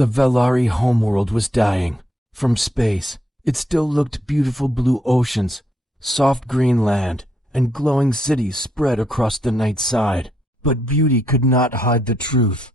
The Velari homeworld was dying. From space, it still looked beautiful blue oceans, soft green land, and glowing cities spread across the night side. But beauty could not hide the truth.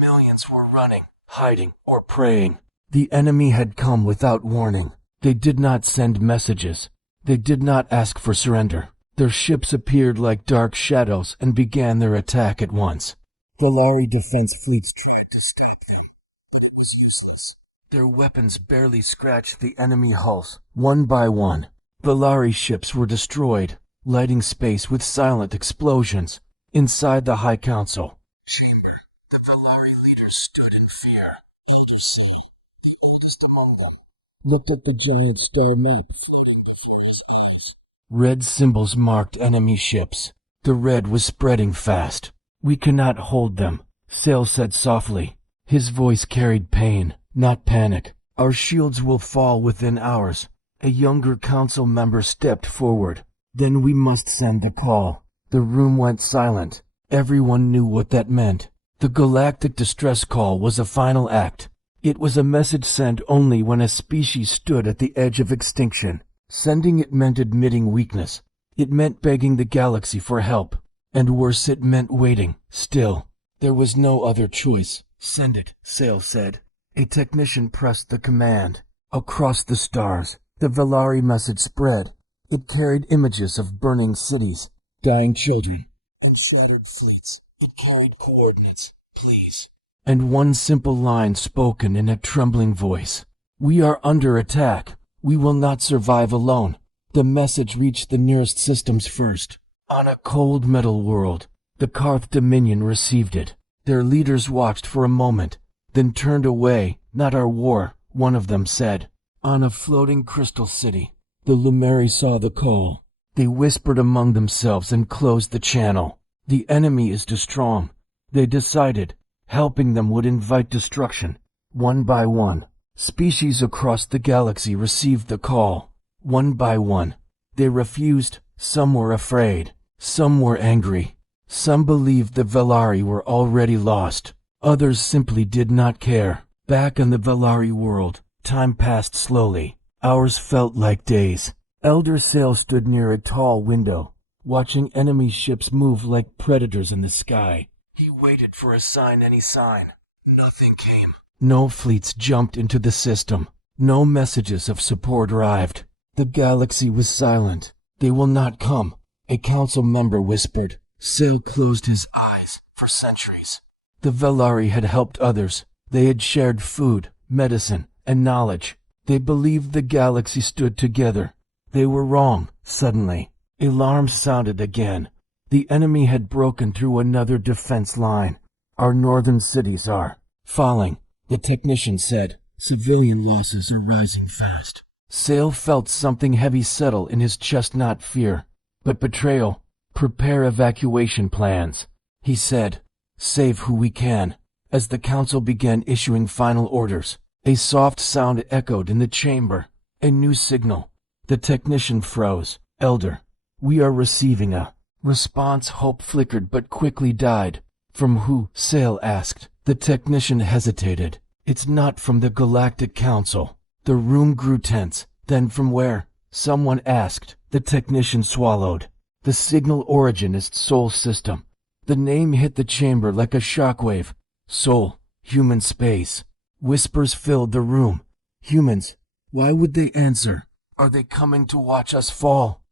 Millions were running, hiding, or praying. The enemy had come without warning. They did not send messages. They did not ask for surrender. Their ships appeared like dark shadows and began their attack at once. Velari defense fleets tried to stop them. It was useless. Their weapons barely scratched the enemy hulls. One by one, Velari ships were destroyed, lighting space with silent explosions. Inside the High Council chamber, the Velari leaders stood in fear. Elder Seal, the latest among them, looked at the giant star map floating before his eyes. Red symbols marked enemy ships. The red was spreading fast. We cannot hold them, Sale said softly. His voice carried pain, not panic. Our shields will fall within hours. A younger council member stepped forward. Then we must send the call. The room went silent. Everyone knew what that meant. The galactic distress call was a final act. It was a message sent only when a species stood at the edge of extinction. Sending it meant admitting weakness. It meant begging the galaxy for help. And worse, it meant waiting. Still, there was no other choice. Send it, Sale said. A technician pressed the command. Across the stars, the Velari message spread. It carried images of burning cities, dying children, and shattered fleets. It carried coordinates, please. And one simple line spoken in a trembling voice. We are under attack. We will not survive alone. The message reached the nearest systems first. On a cold metal world, the Karth Dominion received it. Their leaders watched for a moment, then turned away. Not our war, one of them said. On a floating crystal city, the Lumeri saw the call. They whispered among themselves and closed the channel. The enemy is too strong. They decided. Helping them would invite destruction. One by one, species across the galaxy received the call. One by one, they refused. Some were afraid. Some were angry. Some believed the Velari were already lost. Others simply did not care. Back in the Velari world, time passed slowly. Hours felt like days. Elder Sale stood near a tall window, watching enemy ships move like predators in the sky. He waited for a sign, any sign. Nothing came. No fleets jumped into the system. No messages of support arrived. The galaxy was silent. They will not come, a council member whispered. Sale closed his eyes. For centuries, the Velari had helped others. They had shared food, medicine, and knowledge. They believed the galaxy stood together. They were wrong. Suddenly, alarms sounded again. The enemy had broken through another defense line. Our northern cities are falling, the technician said. Civilian losses are rising fast. Sale felt something heavy settle in his chest, not fear, but betrayal. Prepare evacuation plans, he said. Save who we can. As the council began issuing final orders, a soft sound echoed in the chamber. A new signal. The technician froze. Elder, we are receiving a response. Hope flickered but quickly died. From who? Sale asked. The technician hesitated. It's not from the Galactic Council. The room grew tense. Then from where? Someone asked. The technician swallowed. The signal origin is Sol system. The name hit the chamber like a shockwave. Sol, human space. Whispers filled the room. Humans. Why would they answer? Are they coming to watch us fall?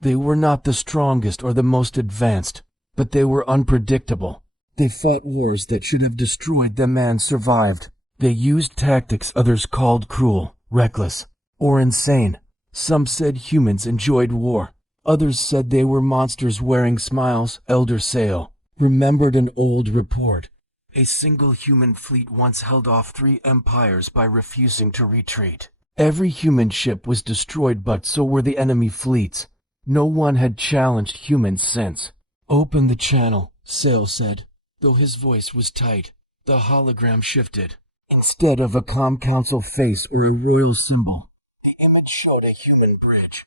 They were not the strongest or the most advanced, but they were unpredictable. They fought wars that should have destroyed them and survived. They used tactics others called cruel, reckless, or insane. Some said humans enjoyed war. Others said they were monsters wearing smiles. Elder Sale remembered an old report. A single human fleet once held off 3 empires by refusing to retreat. Every human ship was destroyed, but so were the enemy fleets. No one had challenged humans since. Open the channel, Sale said. Though his voice was tight, the hologram shifted. Instead of a calm council face or a royal symbol, the image showed a human bridge.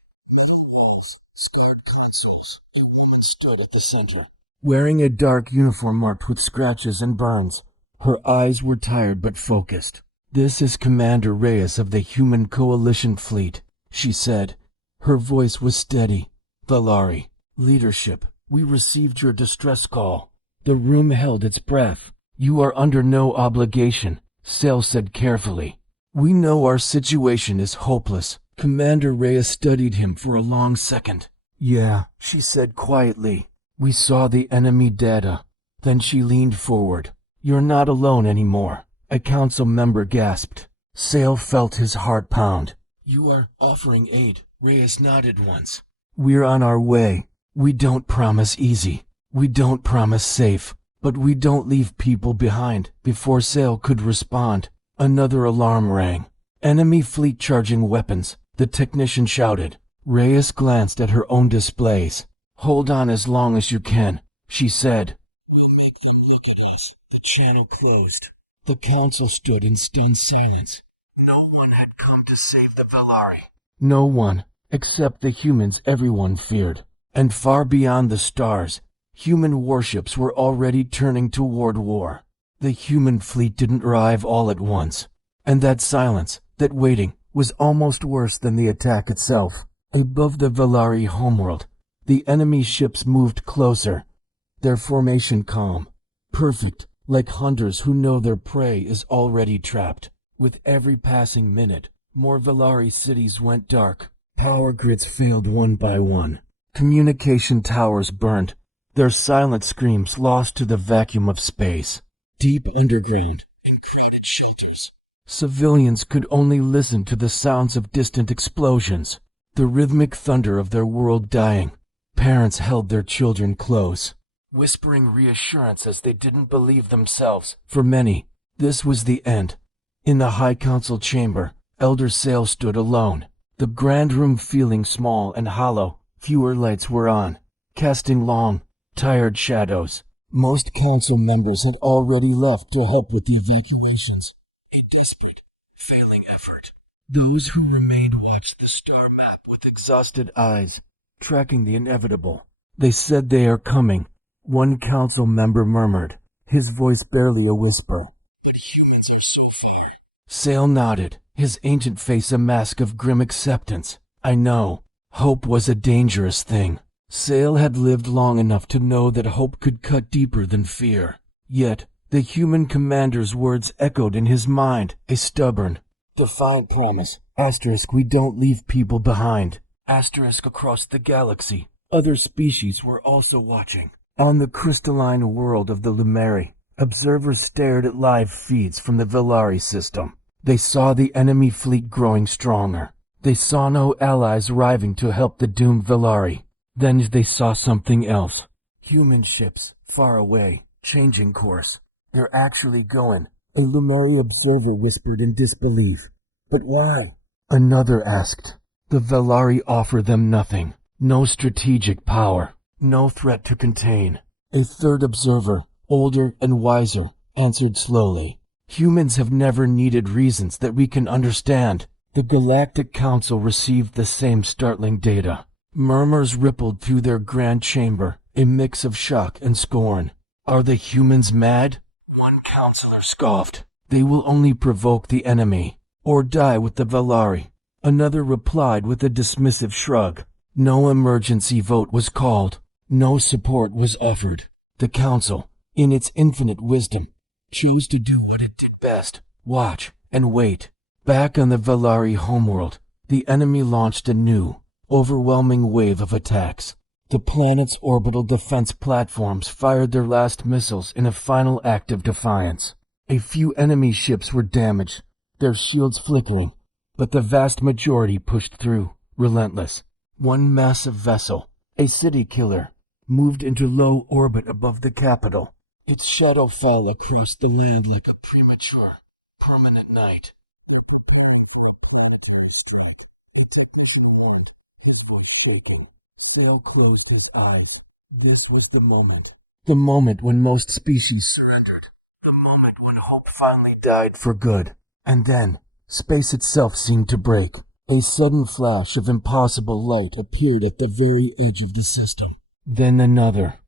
stood at the center, wearing a dark uniform marked with scratches and burns. Her eyes were tired but focused. "This is Commander Reyes of the Human Coalition Fleet," she said. Her voice was steady. "Valari, leadership, we received your distress call." The room held its breath. "You are under no obligation," Sale said carefully. "We know our situation is hopeless." Commander Reyes studied him for a long second. "Yeah," she said quietly. "We saw the enemy data." Then she leaned forward. "You're not alone anymore," a council member gasped. Sale felt his heart pound. "You are offering aid," Reyes nodded once. "We're on our way. We don't promise easy. We don't promise safe. But we don't leave people behind." Before Sale could respond, another alarm rang. "Enemy fleet charging weapons," the technician shouted. Reyes glanced at her own displays. "Hold on as long as you can," she said. "We'll make them look at us." The channel closed. The council stood in stunned silence. No one had come to save the Valari. No one, except the humans everyone feared. And far beyond the stars, human warships were already turning toward war. The human fleet didn't arrive all at once. And that silence, that waiting, was almost worse than the attack itself. Above the Valari homeworld, the enemy ships moved closer, their formation calm, perfect, like hunters who know their prey is already trapped. With every passing minute, more Valari cities went dark. Power grids failed one by one. Communication towers burned, their silent screams lost to the vacuum of space. Deep underground, in crowded shelters, civilians could only listen to the sounds of distant explosions, the rhythmic thunder of their world dying. Parents held their children close, whispering reassurance as they didn't believe themselves. For many, this was the end. In the High Council chamber, Elder Sale stood alone, the grand room feeling small and hollow. Fewer lights were on, casting long, tired shadows. Most council members had already left to help with the evacuations. A desperate, failing effort. Those who remained watched the star map with exhausted eyes, tracking the inevitable. "They said they are coming," one council member murmured, his voice barely a whisper. "But humans are so fair." Sale nodded, his ancient face a mask of grim acceptance. "I know. Hope was a dangerous thing." Sale had lived long enough to know that hope could cut deeper than fear. Yet, the human commander's words echoed in his mind, a stubborn, defiant promise. Asterisk, we don't leave people behind. Asterisk across the galaxy. Other species were also watching. On the crystalline world of the Lumeri, observers stared at live feeds from the Valari system. They saw the enemy fleet growing stronger. They saw no allies arriving to help the doomed Valari. Then they saw something else. Human ships, far away, changing course. "They're actually going," a Lumeri observer whispered in disbelief. "But why?" Another asked. "The Valari offer them nothing. No strategic power. No threat to contain." A third observer, older and wiser, answered slowly. "Humans have never needed reasons that we can understand." The Galactic Council received the same startling data. Murmurs rippled through their grand chamber, a mix of shock and scorn. "Are the humans mad?" One counselor scoffed. "They will only provoke the enemy, or die with the Valari." Another replied with a dismissive shrug. No emergency vote was called. No support was offered. The council, in its infinite wisdom, chose to do what it did best: watch and wait. Back on the Valari homeworld, the enemy launched a new, overwhelming wave of attacks. The planet's orbital defense platforms fired their last missiles in a final act of defiance. A few enemy ships were damaged, their shields flickering, but the vast majority pushed through, relentless. One massive vessel, a city killer, moved into low orbit above the capital. Its shadow fell across the land like a premature, permanent night. Phil closed his eyes. This was the moment. The moment when most species surrendered. The moment when hope finally died for good. And then, space itself seemed to break. A sudden flash of impossible light appeared at the very edge of the system. Then another.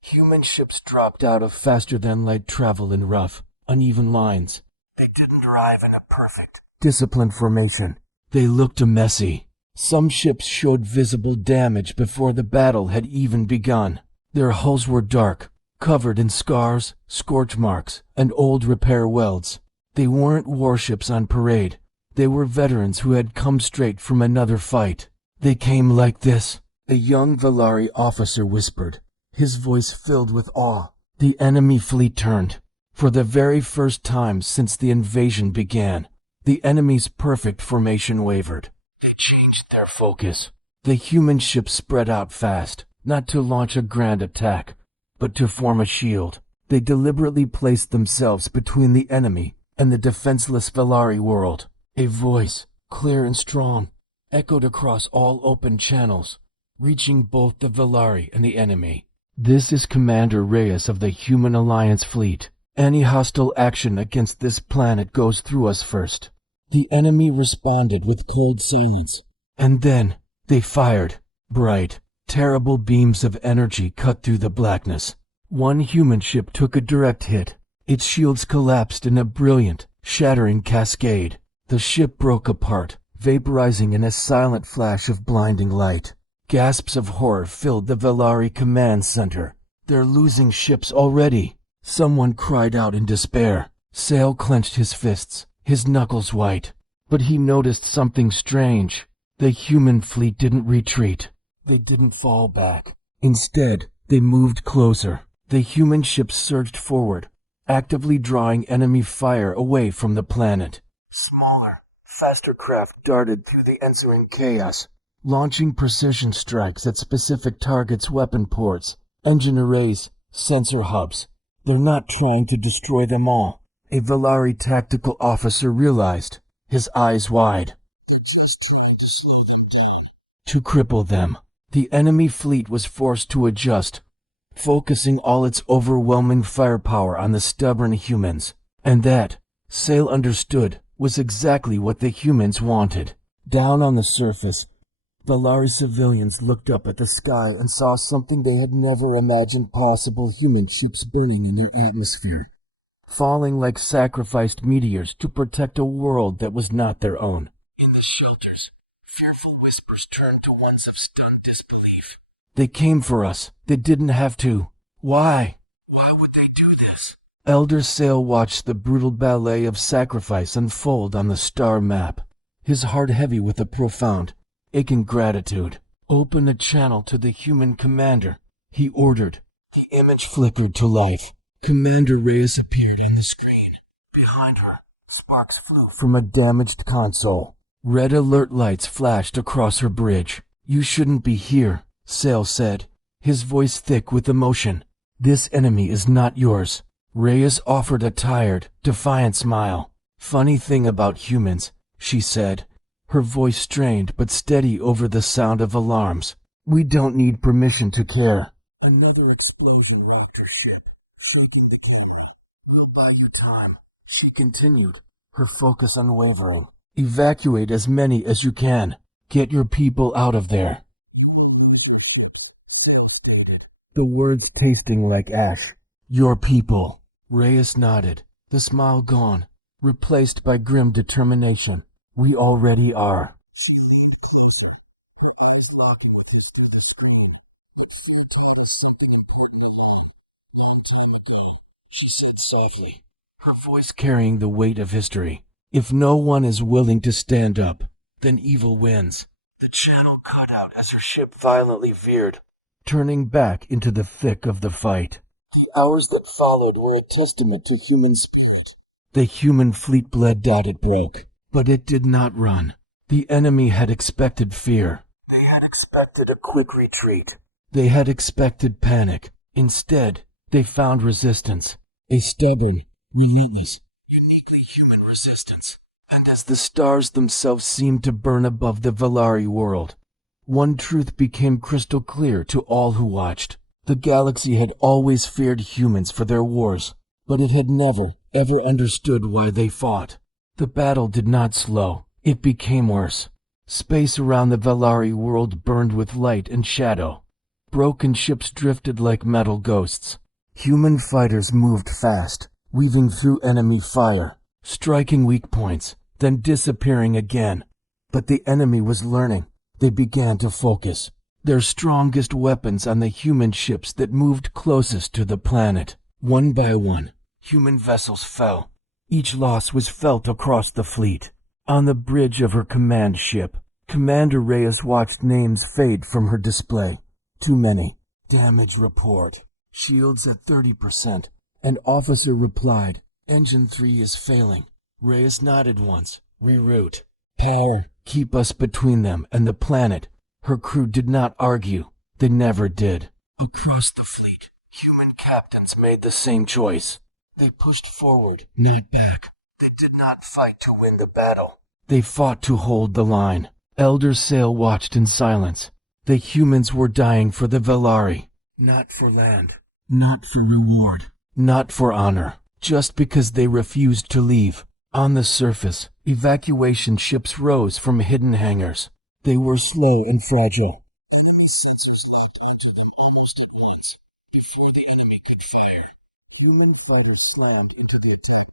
Human ships dropped out of faster-than-light travel in rough, uneven lines. They didn't arrive in a perfect, disciplined formation. They looked messy. Some ships showed visible damage before the battle had even begun. Their hulls were dark, covered in scars, scorch marks, and old repair welds. They weren't warships on parade. They were veterans who had come straight from another fight. They came like this, a young Valari officer whispered, his voice filled with awe. The enemy fleet turned. For the very first time since the invasion began, the enemy's perfect formation wavered. They changed their focus. The human ships spread out fast, not to launch a grand attack, but to form a shield. They deliberately placed themselves between the enemy and the defenseless Valari world. A voice, clear and strong, echoed across all open channels, reaching both the Valari and the enemy. This is Commander Reyes of the Human Alliance Fleet. Any hostile action against this planet goes through us first. The enemy responded with cold silence. And then they fired. Bright, terrible beams of energy cut through the blackness. One human ship took a direct hit. Its shields collapsed in a brilliant, shattering cascade. The ship broke apart, vaporizing in a silent flash of blinding light. Gasps of horror filled the Valari command center. They're losing ships already. Someone cried out in despair. Sale clenched his fists, his knuckles white. But he noticed something strange. The human fleet didn't retreat. They didn't fall back. Instead, they moved closer. The human ships surged forward, actively drawing enemy fire away from the planet. Smaller, faster craft darted through the ensuing chaos, launching precision strikes at specific targets' weapon ports, engine arrays, sensor hubs. They're not trying to destroy them all, a Valari tactical officer realized, his eyes wide. To cripple them, the enemy fleet was forced to adjust, focusing all its overwhelming firepower on the stubborn humans. And that, Sale understood, was exactly what the humans wanted. Down on the surface, Valari civilians looked up at the sky and saw something they had never imagined possible: human ships burning in their atmosphere, falling like sacrificed meteors to protect a world that was not their own. In the shelters, fearful whispers turned to ones of stunned disbelief. They came for us. They didn't have to. Why? Why would they do this? Elder Sale watched the brutal ballet of sacrifice unfold on the star map, his heart heavy with a profound, aching gratitude. Open a channel to the human commander, he ordered. The image flickered to life. Commander Reyes appeared in the screen. Behind her, sparks flew from a damaged console. Red alert lights flashed across her bridge. You shouldn't be here, Sale said, his voice thick with emotion. This enemy is not yours. Reyes offered a tired, defiant smile. Funny thing about humans, she said, her voice strained but steady over the sound of alarms. We don't need permission to care. Another explosion rocked her ship. I'll buy you time, she continued, her focus unwavering. Evacuate as many as you can. Get your people out of there. The words tasting like ash. Your people. Reyes nodded, the smile gone, replaced by grim determination. We already are. She said softly, her voice carrying the weight of history. If no one is willing to stand up, then evil wins. The channel bowed out as her ship violently veered, turning back into the thick of the fight. The hours that followed were a testament to human spirit. The human fleet bled out. It broke, but it did not run. The enemy had expected fear. They had expected a quick retreat. They had expected panic. Instead, they found resistance. A stubborn, relentless, uniquely human resistance. And as the stars themselves seemed to burn above the Valari world, one truth became crystal clear to all who watched. The galaxy had always feared humans for their wars, but it had never, ever understood why they fought. The battle did not slow. It became worse. Space around the Valari world burned with light and shadow. Broken ships drifted like metal ghosts. Human fighters moved fast, weaving through enemy fire, striking weak points, then disappearing again. But the enemy was learning. They began to focus their strongest weapons on the human ships that moved closest to the planet. One by one, human vessels fell. Each loss was felt across the fleet. On the bridge of her command ship, Commander Reyes watched names fade from her display. Too many. Damage report. Shields at 30%. An officer replied, Engine 3 is failing. Reyes nodded once. Reroute. Power. Keep us between them and the planet. Her crew did not argue. They never did. Across the fleet, human captains made the same choice. They pushed forward, not back. They did not fight to win the battle. They fought to hold the line. Elder Sail watched in silence. The humans were dying for the Velari. Not for land. Not for reward. Not for honor. Just because they refused to leave. On the surface, evacuation ships rose from hidden hangars. They were slow and fragile. Human fighters slammed into the attack.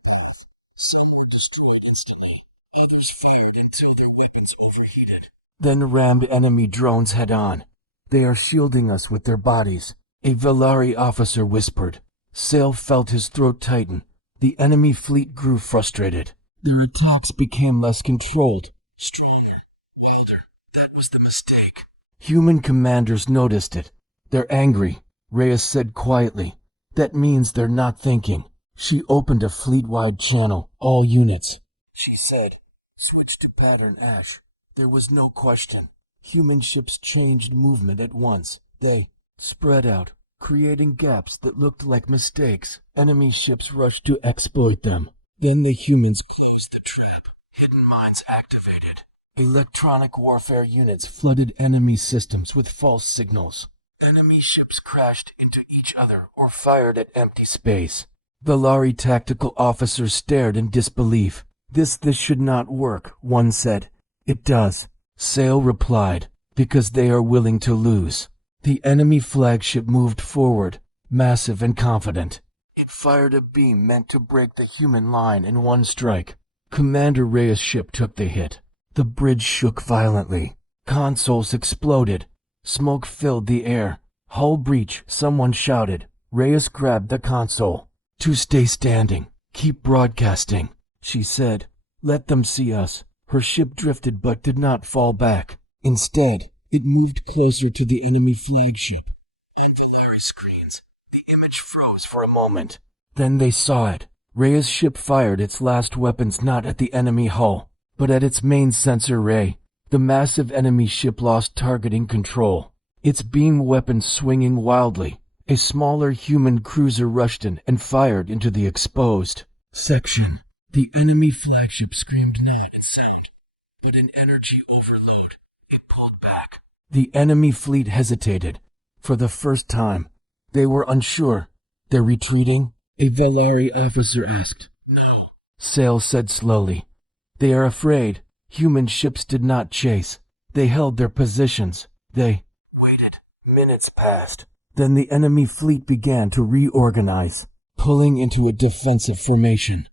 Some were destroyed instantly. Others fired until their weapons overheated. Then rammed enemy drones head-on. They are shielding us with their bodies, a Velari officer whispered. Sail felt his throat tighten. The enemy fleet grew frustrated. Their attacks became less controlled, stronger, wilder. That was the mistake. Human commanders noticed it. They're angry, Reyes said quietly. That means they're not thinking. She opened a fleet-wide channel, all units. She said, switch to pattern Ash. There was no question. Human ships changed movement at once. They spread out, creating gaps that looked like mistakes. Enemy ships rushed to exploit them. Then the humans closed the trap. Hidden mines activated. Electronic warfare units flooded enemy systems with false signals. Enemy ships crashed into each other or fired at empty space. Velari tactical officers stared in disbelief. This should not work, one said. It does, Sail replied, because they are willing to lose. The enemy flagship moved forward, massive and confident. It fired a beam meant to break the human line in one strike. Commander Reyes' ship took the hit. The bridge shook violently. Consoles exploded. Smoke filled the air. Hull breach, someone shouted. Reyes grabbed the console. To stay standing. Keep broadcasting, she said. Let them see us. Her ship drifted but did not fall back. Instead, it moved closer to the enemy flagship. On Velari screens, the image froze for a moment. Then they saw it. Reyes' ship fired its last weapons not at the enemy hull, but at its main sensor ray. The massive enemy ship lost targeting control. Its beam weapons swinging wildly. A smaller human cruiser rushed in and fired into the exposed section. The enemy flagship screamed not at sound, but in energy overload. It pulled back. The enemy fleet hesitated. For the first time, they were unsure. They're retreating? A Velari officer asked. No, Sail said slowly. They are afraid. Human ships did not chase. They held their positions. They waited. Minutes passed. Then the enemy fleet began to reorganize, pulling into a defensive formation.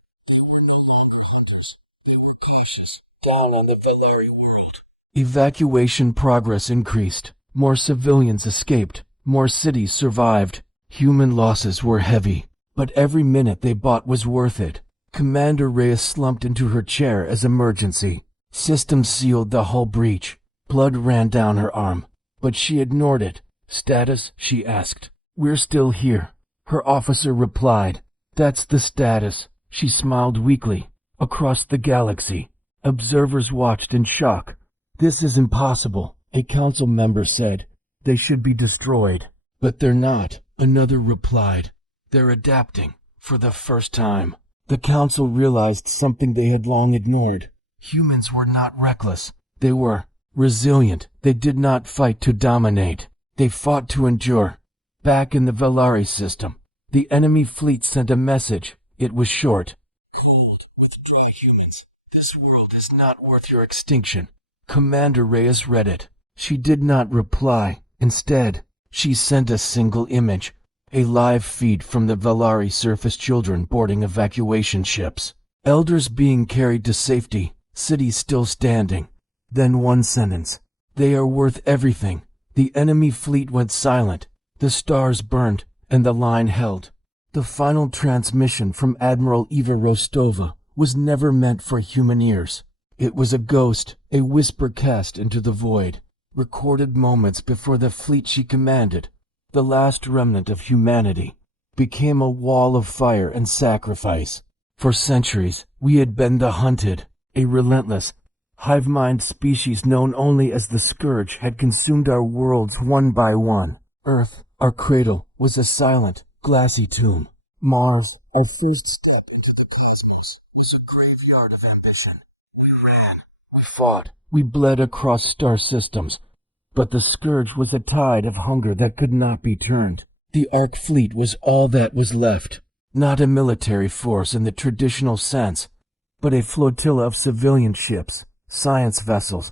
Down on the Velari world. Evacuation progress increased. More civilians escaped. More cities survived. Human losses were heavy, but every minute they bought was worth it. Commander Reyes slumped into her chair as emergency. Systems sealed the hull breach. Blood ran down her arm, but she ignored it. Status, she asked. We're still here. Her officer replied. That's the status. She smiled weakly. Across the galaxy, observers watched in shock. This is impossible, a council member said. They should be destroyed. But they're not, another replied. They're adapting, for the first time. The council realized something they had long ignored. Humans were not reckless. They were resilient. They did not fight to dominate. They fought to endure. Back in the Velari system, the enemy fleet sent a message. It was short. Cold, withdraw humans. This world is not worth your extinction. Commander Reyes read it. She did not reply. Instead, She sent a single image, a live feed from the Valari surface, children boarding evacuation ships, elders being carried to safety, cities still standing. Then one sentence. They are worth everything. The enemy fleet went silent. The stars burned, and the line held. The final transmission from Admiral Eva Rostova was never meant for human ears. It was a ghost, a whisper cast into the void, recorded moments before the fleet she commanded, the last remnant of humanity, became a wall of fire and sacrifice. For centuries, we had been the hunted, a relentless, hive-mind species known only as the Scourge had consumed our worlds one by one. Earth, our cradle, was a silent, glassy tomb. Mars, our first step into the cosmos, was a graveyard of ambition. We ran, we fought, we bled across star systems. But the Scourge was a tide of hunger that could not be turned. The Ark fleet was all that was left. Not a military force in the traditional sense, but a flotilla of civilian ships, science vessels,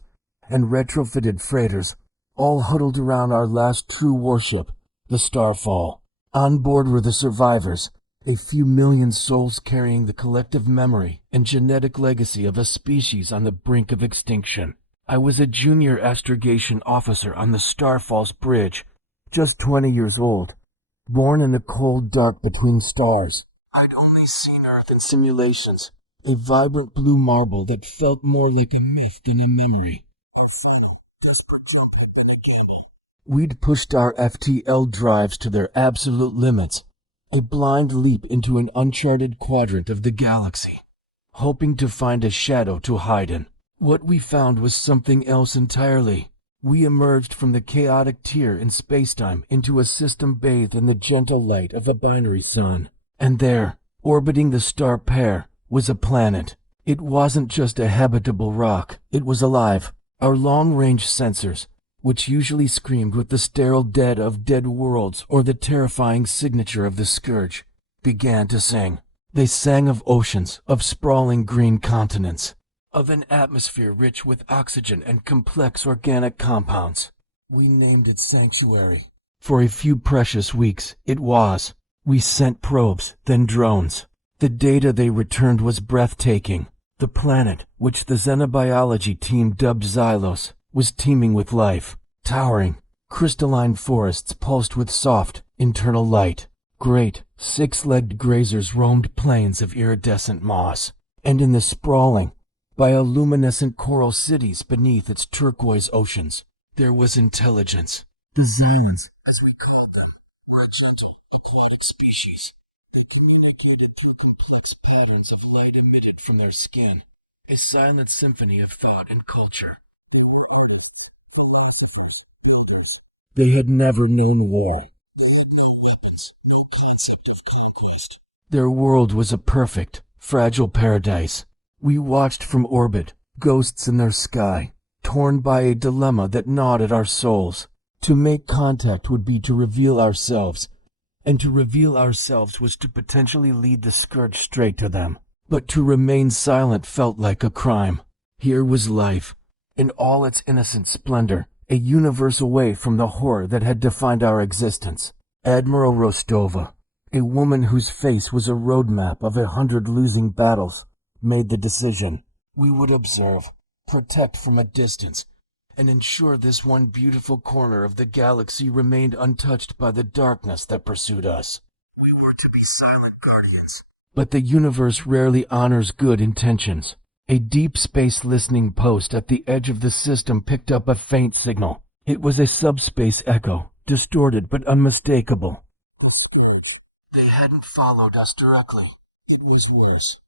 and retrofitted freighters, all huddled around our last true warship, the Starfall. On board were the survivors, a few million souls carrying the collective memory and genetic legacy of a species on the brink of extinction. I was a junior astrogation officer on the Starfall's bridge, just 20 years old, born in the cold dark between stars. I'd only seen Earth in simulations, a vibrant blue marble that felt more like a myth than a memory. We'd pushed our FTL drives to their absolute limits, a blind leap into an uncharted quadrant of the galaxy, hoping to find a shadow to hide in. What we found was something else entirely. We emerged from the chaotic tier in spacetime into a system bathed in the gentle light of a binary sun. And there, orbiting the star pair, was a planet. It wasn't just a habitable rock, it was alive. Our long-range sensors, which usually screamed with the sterile dead of dead worlds or the terrifying signature of the Scourge, began to sing. They sang of oceans, of sprawling green continents, of an atmosphere rich with oxygen and complex organic compounds. We named it Sanctuary. For a few precious weeks, it was. We sent probes, then drones. The data they returned was breathtaking. The planet, which the xenobiology team dubbed Xylos, was teeming with life. Towering, crystalline forests pulsed with soft, internal light. Great, six-legged grazers roamed plains of iridescent moss. And in the sprawling, bioluminescent coral cities beneath its turquoise oceans, there was intelligence. The Xylons, as we called them, were a gentle, aquatic species that communicated through complex patterns of light emitted from their skin, a silent symphony of thought and culture. They had never known war. Their world was a perfect, fragile paradise. We watched from orbit, ghosts in their sky, torn by a dilemma that gnawed at our souls. To make contact would be to reveal ourselves, and to reveal ourselves was to potentially lead the Scourge straight to them. But to remain silent felt like a crime. Here was life, in all its innocent splendor, a universe away from the horror that had defined our existence. Admiral Rostova, a woman whose face was a roadmap of 100 losing battles, made the decision. We would observe, protect from a distance, and ensure this one beautiful corner of the galaxy remained untouched by the darkness that pursued us. We were to be silent guardians. But the universe rarely honors good intentions. A deep space listening post at the edge of the system picked up a faint signal. It was a subspace echo, distorted but unmistakable. They hadn't followed us directly. It was worse.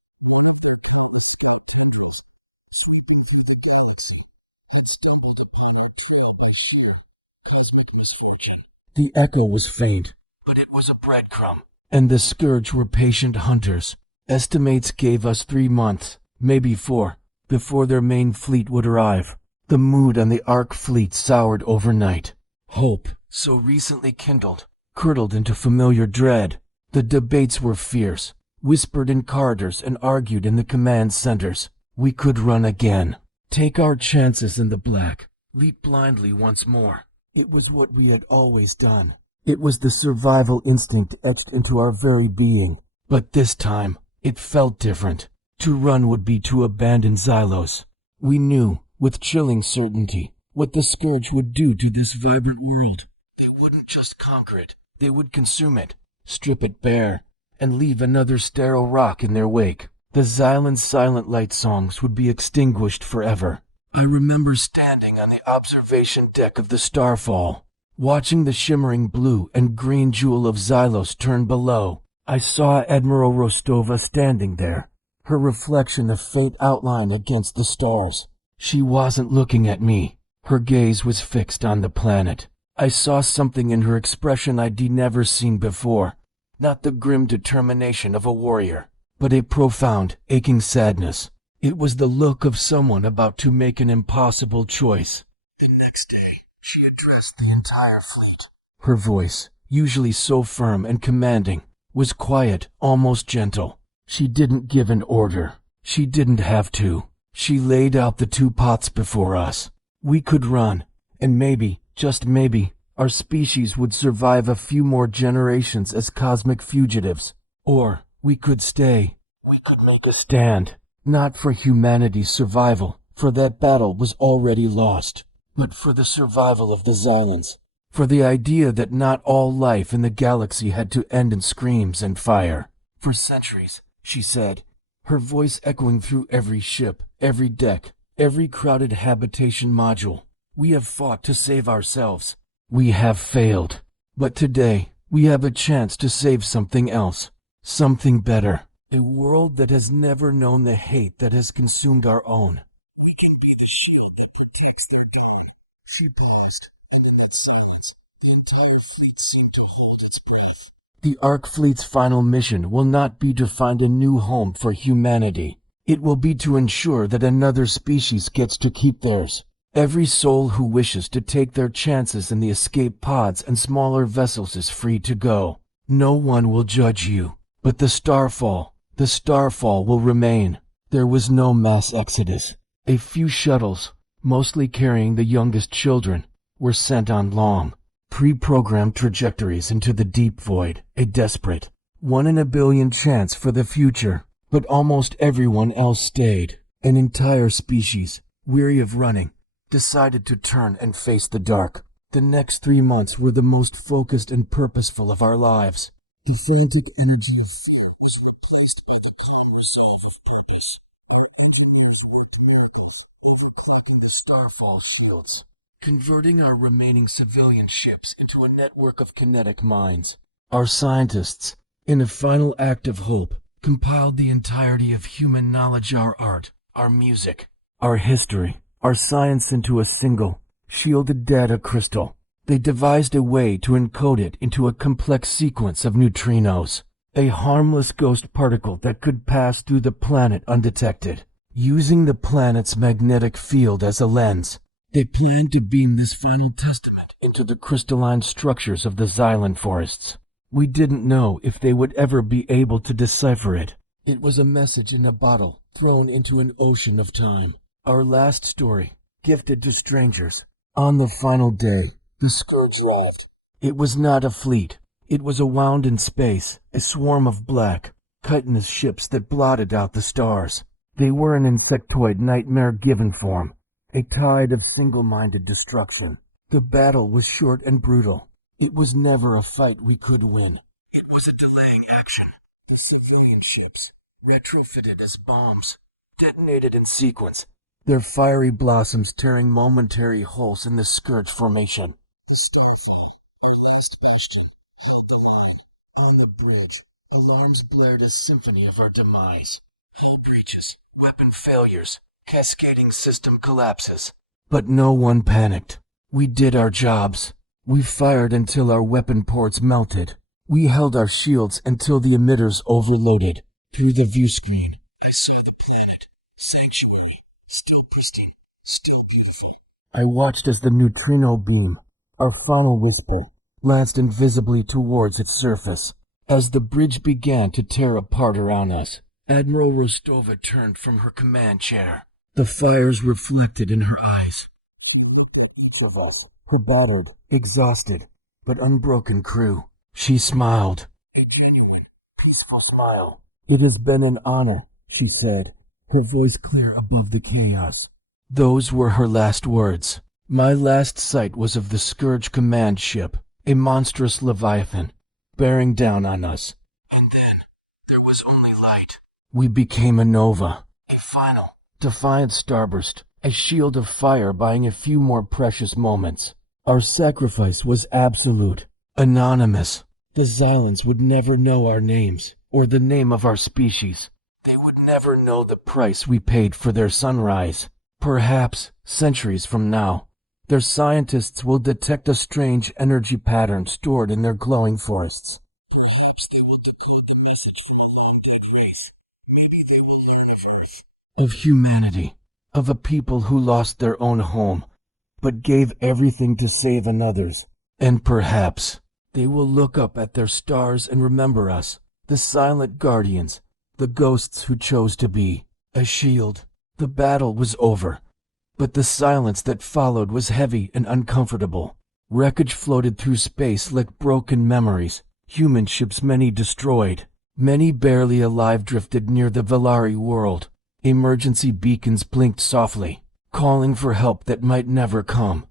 The echo was faint, but it was a breadcrumb, and the Scourge were patient hunters. Estimates gave us 3 months, maybe 4, before their main fleet would arrive. The mood on the Ark fleet soured overnight. Hope, so recently kindled, curdled into familiar dread. The debates were fierce, whispered in corridors and argued in the command centers. We could run again, take our chances in the black, leap blindly once more. It was what we had always done. It was the survival instinct etched into our very being. But this time, it felt different. To run would be to abandon Xylos. We knew, with chilling certainty, what the Scourge would do to this vibrant world. They wouldn't just conquer it, they would consume it, strip it bare, and leave another sterile rock in their wake. The Xylan's silent light songs would be extinguished forever. I remember standing on the observation deck of the Starfall, watching the shimmering blue and green jewel of Xylos turn below. I saw Admiral Rostova standing there, her reflection a faint outline against the stars. She wasn't looking at me. Her gaze was fixed on the planet. I saw something in her expression I'd never seen before. Not the grim determination of a warrior, but a profound, aching sadness. It was the look of someone about to make an impossible choice. The next day, she addressed the entire fleet. Her voice, usually so firm and commanding, was quiet, almost gentle. She didn't give an order. She didn't have to. She laid out the two paths before us. We could run, and maybe, just maybe, our species would survive a few more generations as cosmic fugitives. Or we could stay. We could make a stand. Not for humanity's survival, for that battle was already lost, but for the survival of the Xylans, for the idea that not all life in the galaxy had to end in screams and fire. For centuries, she said, her voice echoing through every ship, every deck, every crowded habitation module, we have fought to save ourselves. We have failed. But today, we have a chance to save something else, something better. A world that has never known the hate that has consumed our own. We can be the shield that protects their dawn. She paused, and in that silence, the entire fleet seemed to hold its breath. The Ark Fleet's final mission will not be to find a new home for humanity. It will be to ensure that another species gets to keep theirs. Every soul who wishes to take their chances in the escape pods and smaller vessels is free to go. No one will judge you, but the Starfall will remain. There was no mass exodus. A few shuttles, mostly carrying the youngest children, were sent on long, pre-programmed trajectories into the deep void, a desperate, 1 in a billion chance for the future. But almost everyone else stayed. An entire species, weary of running, decided to turn and face the dark. The next 3 months were the most focused and purposeful of our lives. The frantic energy of fear was replaced by the calm resolve of purpose. Starfall shields, converting our remaining civilian ships into a network of kinetic mines. Our scientists, in a final act of hope, compiled the entirety of human knowledge, our art, our music, our history, our science into a single, shielded data crystal. They devised a way to encode it into a complex sequence of neutrinos, a harmless ghost particle that could pass through the planet undetected. Using the planet's magnetic field as a lens, they planned to beam this final testament into the crystalline structures of the Xylan forests. We didn't know if they would ever be able to decipher it. It was a message in a bottle thrown into an ocean of time. Our last story, gifted to strangers. On the final day, the Scourge arrived. It was not a fleet. It was a wound in space, a swarm of black, chitinous ships that blotted out the stars. They were an insectoid nightmare given form, a tide of single-minded destruction. The battle was short and brutal. It was never a fight we could win. It was a delaying action. The civilian ships, retrofitted as bombs, detonated in sequence, their fiery blossoms tearing momentary holes in the Scourge formation. The Starfall, our last bastion, held the line. On the bridge, alarms blared a symphony of our demise. Breaches, weapon failures, cascading system collapses. But no one panicked. We did our jobs. We fired until our weapon ports melted. We held our shields until the emitters overloaded. Through the view screen, I saw the planet, sanctuary, still pristine, still beautiful. I watched as the neutrino beam, our final whisper, lanced invisibly towards its surface. As the bridge began to tear apart around us, Admiral Rostova turned from her command chair. The fires reflected in her eyes. Each of us, her battered, exhausted, but unbroken crew. She smiled. A genuine, peaceful smile. "It has been an honor," she said, her voice clear above the chaos. Those were her last words. My last sight was of the Scourge command ship, a monstrous leviathan, bearing down on us. And then, there was only light. We became a nova, a final, defiant starburst, a shield of fire buying a few more precious moments. Our sacrifice was absolute, anonymous. The Xylans would never know our names, or the name of our species. They would never know the price we paid for their sunrise. Perhaps, centuries from now, their scientists will detect a strange energy pattern stored in their glowing forests. Perhaps they will decode the message from a long-dead race. Maybe they will learn of Earth. Of humanity. Of a people who lost their own home, but gave everything to save another's. And perhaps they will look up at their stars and remember us, the silent guardians, the ghosts who chose to be a shield. The battle was over, but the silence that followed was heavy and uncomfortable. Wreckage floated through space like broken memories, human ships many destroyed. Many barely alive drifted near the Velari world. Emergency beacons blinked softly, calling for help that might never come.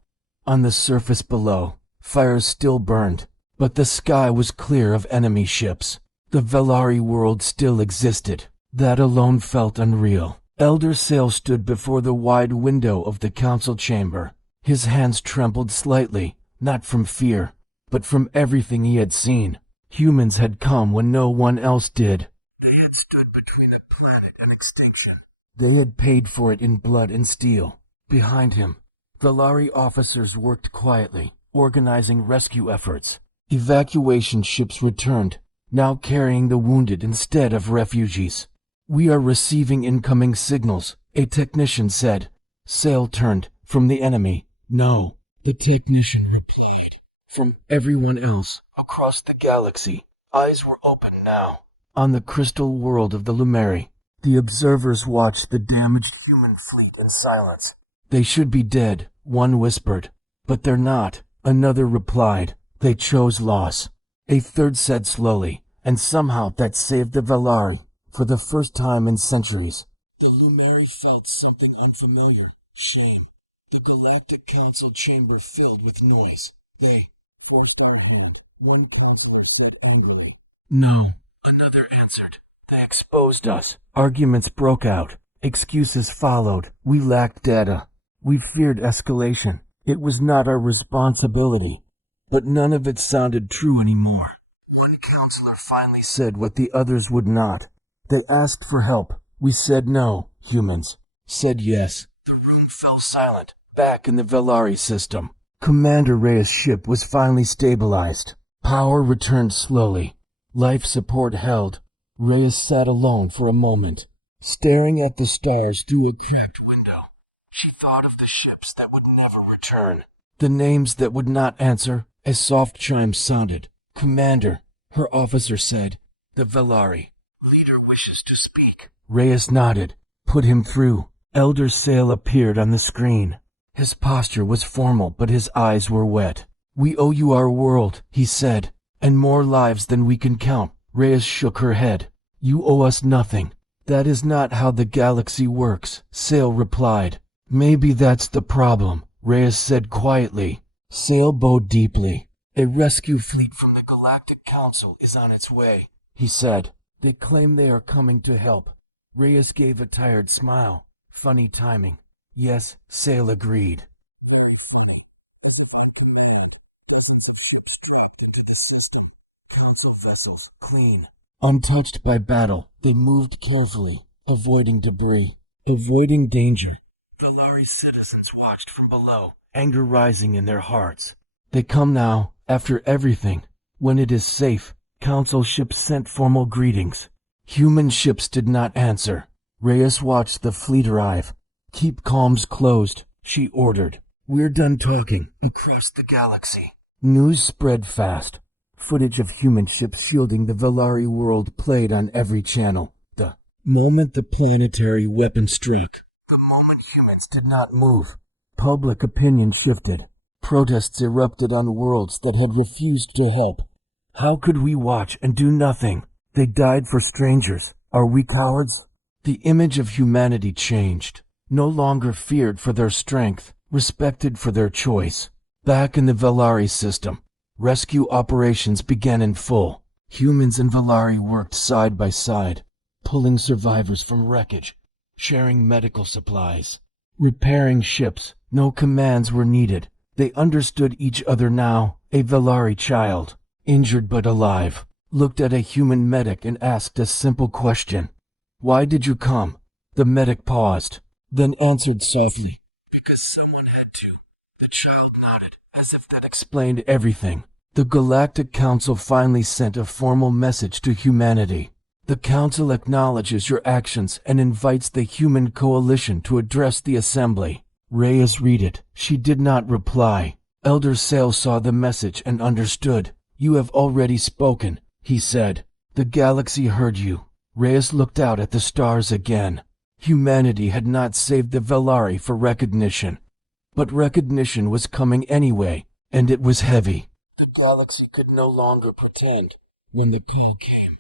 On the surface below, fires still burned, but the sky was clear of enemy ships. The Velari world still existed. That alone felt unreal. Elder Sail stood before the wide window of the council chamber. His hands trembled slightly, not from fear, but from everything he had seen. Humans had come when no one else did. They had stood between a planet and extinction. They had paid for it in blood and steel. Behind him, Velari officers worked quietly, organizing rescue efforts. Evacuation ships returned, now carrying the wounded instead of refugees. "We are receiving incoming signals," a technician said. Sail turned. From the enemy. "No," the technician replied. From everyone else, across the galaxy, eyes were open now. On the crystal world of the Lumeri, the observers watched the damaged human fleet in silence. "They should be dead," one whispered. "But they're not," another replied. "They chose loss." A third said slowly, "And somehow that saved the Velari. For the first time in centuries." The Lumeri felt something unfamiliar. Shame. The Galactic Council chamber filled with noise. "They forced our hand," one counselor said angrily. "No," another answered. "They exposed us." Arguments broke out. Excuses followed. We lacked data. We feared escalation. It was not our responsibility. But none of it sounded true anymore. One counselor finally said what the others would not. They asked for help. We said no. Humans said yes. The room fell silent, back in the Velari system. Commander Reyes' ship was finally stabilized. Power returned slowly. Life support held. Reyes sat alone for a moment, staring at the stars through a cracked window. She thought of the ships that would never return, the names that would not answer. A soft chime sounded. "Commander," her officer said. "The Velari leader wishes to speak." Reyes nodded. "Put him through." Elder Sail appeared on the screen. His posture was formal, but his eyes were wet. "We owe you our world," he said, "and more lives than we can count." Reyes shook her head. "You owe us nothing." "That is not how the galaxy works," Sail replied. "Maybe that's the problem," Reyes said quietly. Sail bowed deeply. "A rescue fleet from the Galactic Council is on its way," he said. "They claim they are coming to help." Reyes gave a tired smile. Funny timing. "Yes," Sail agreed. Council vessels, clean. Untouched by battle, they moved carefully, avoiding debris, avoiding danger. Velari citizens watched from below, anger rising in their hearts. "They come now, after everything. When it is safe." Council ships sent formal greetings. Human ships did not answer. Reyes watched the fleet arrive. "Keep comms closed," she ordered. "We're done talking." Across the galaxy, news spread fast. Footage of human ships shielding the Velari world played on every channel. The moment the planetary weapon struck, the moment humans did not move, public opinion shifted. Protests erupted on worlds that had refused to help. How could we watch and do nothing? They died for strangers. Are we cowards? The image of humanity changed. No longer feared for their strength, respected for their choice. Back in the Valari system, rescue operations began in full. Humans and Valari worked side by side, pulling survivors from wreckage, sharing medical supplies, repairing ships. No commands were needed. They understood each other now. A Valari child, injured but alive, looked at a human medic and asked a simple question. Why did you come? The medic paused, then answered softly, because someone had to. The child nodded, as if that explained everything. The Galactic Council finally sent a formal message to humanity. The Council acknowledges your actions and invites the human coalition to address the assembly. Reyes read it. She did not reply. Elder Sale saw the message and understood. You have already spoken, he said. The galaxy heard you. Reyes looked out at the stars again. Humanity had not saved the Valari for recognition. But recognition was coming anyway, and it was heavy. The galaxy could no longer pretend. When the call came,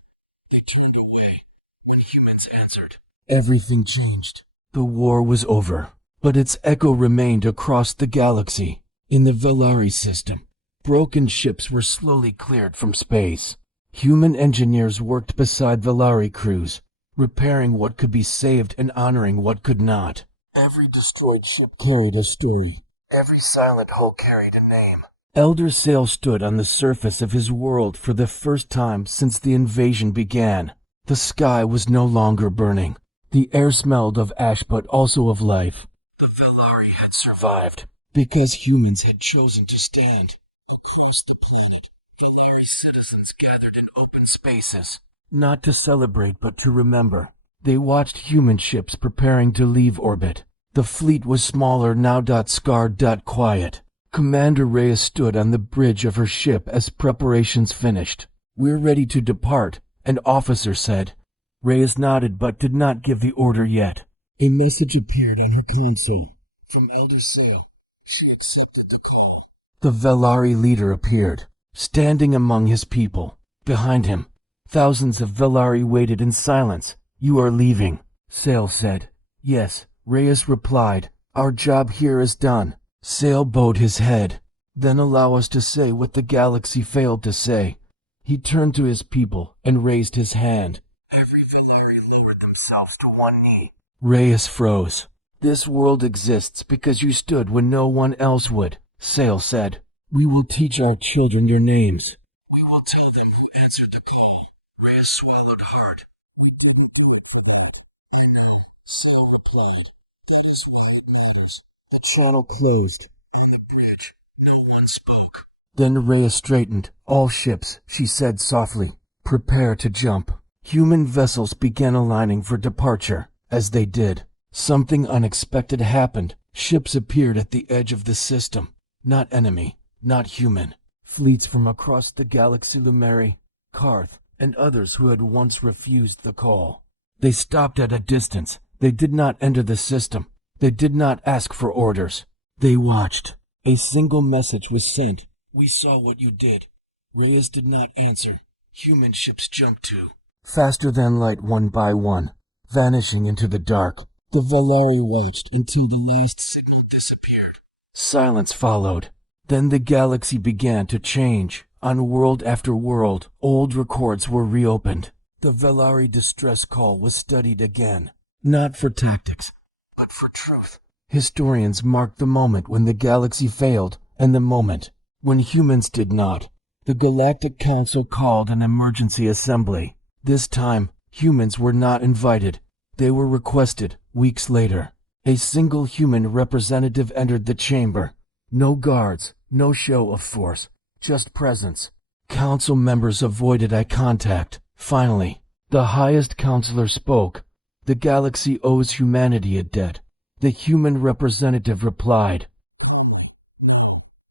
they turned away. When humans answered, everything changed. The war was over. But its echo remained across the galaxy. In the Valari system, broken ships were slowly cleared from space. Human engineers worked beside Valari crews, repairing what could be saved and honoring what could not. Every destroyed ship carried a story. Every silent hull carried a name. Elder Sale stood on the surface of his world for the first time since the invasion began. The sky was no longer burning. The air smelled of ash but also of life. Survived because humans had chosen to stand. Across the planet, Valari citizens gathered in open spaces, not to celebrate but to remember. They watched human ships preparing to leave orbit. The fleet was smaller now, scarred, quiet. Commander Reyes stood on the bridge of her ship as preparations finished. We're ready to depart, an officer said. Reyes nodded but did not give the order yet. A message appeared on her console. From Elder Sale, she accepted the call. The Valari leader appeared, standing among his people. Behind him, thousands of Valari waited in silence. You are leaving, Sale said. Yes, Reyes replied. Our job here is done. Sale bowed his head. Then allow us to say what the galaxy failed to say. He turned to his people and raised his hand. Every Valari lowered themselves to one knee. Reyes froze. This world exists because you stood when no one else would, Sale said. We will teach our children your names. We will tell them who answered the call. Reyes swallowed hard. Sale replied, that is why it matters. The channel closed. On the bridge, no one spoke. Then Reyes straightened. All ships, she said softly, prepare to jump. Human vessels began aligning for departure. As they did, something unexpected happened. Ships appeared at the edge of the system. Not enemy, not human. Fleets from across the galaxy, Lumeri, Karth, and others who had once refused the call. They stopped at a distance. They did not enter the system. They did not ask for orders. They watched. A single message was sent. We saw what you did. Reyes did not answer. Human ships jumped too. Faster than light, one by one, vanishing into the dark. The Valari watched until the last signal disappeared. Silence followed. Then the galaxy began to change. On world after world, old records were reopened. The Valari distress call was studied again. Not for tactics, but for truth. Historians marked the moment when the galaxy failed and the moment when humans did not. The Galactic Council called an emergency assembly. This time, humans were not invited. They were requested. Weeks later, a single human representative entered the chamber. No guards, no show of force, just presence. Council members avoided eye contact. Finally, the highest counselor spoke. The galaxy owes humanity a debt. The human representative replied, No,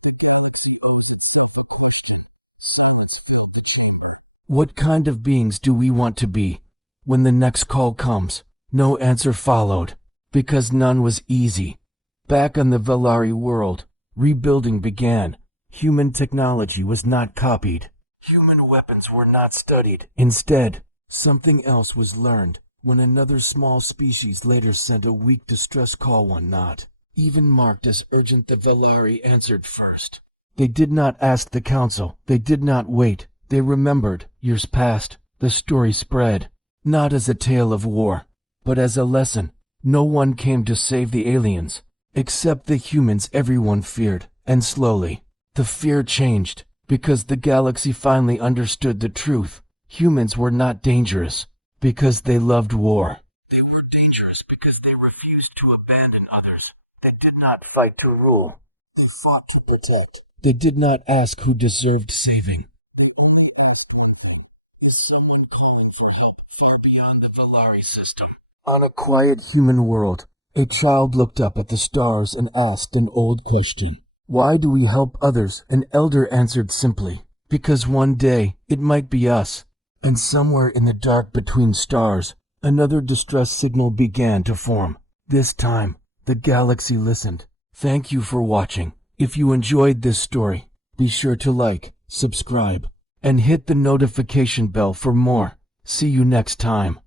the galaxy owes itself a question. Silence filled the chamber. What kind of beings do we want to be? When the next call comes, no answer followed, because none was easy. Back on the Valari world, Rebuilding began. Human technology was not copied. Human weapons were not studied. Instead, something else was learned. When another small species later sent a weak distress call one not even marked as urgent, the Valari answered first. They did not ask the council. They did not wait. They remembered. Years passed. The story spread, not as a tale of war, but as a lesson. No one came to save the aliens, except the humans everyone feared. And slowly, the fear changed, because the galaxy finally understood the truth. Humans were not dangerous because they loved war. They were dangerous because they refused to abandon others. They did not fight to rule. They fought to protect. They did not ask who deserved saving. Fear beyond the Valari system. On a quiet human world, a child looked up at the stars and asked an old question. Why do we help others? An elder answered simply, because one day it might be us. And somewhere in the dark between stars, another distress signal began to form. This time, the galaxy listened. Thank you for watching. If you enjoyed this story, be sure to like, subscribe, and hit the notification bell for more. See you next time.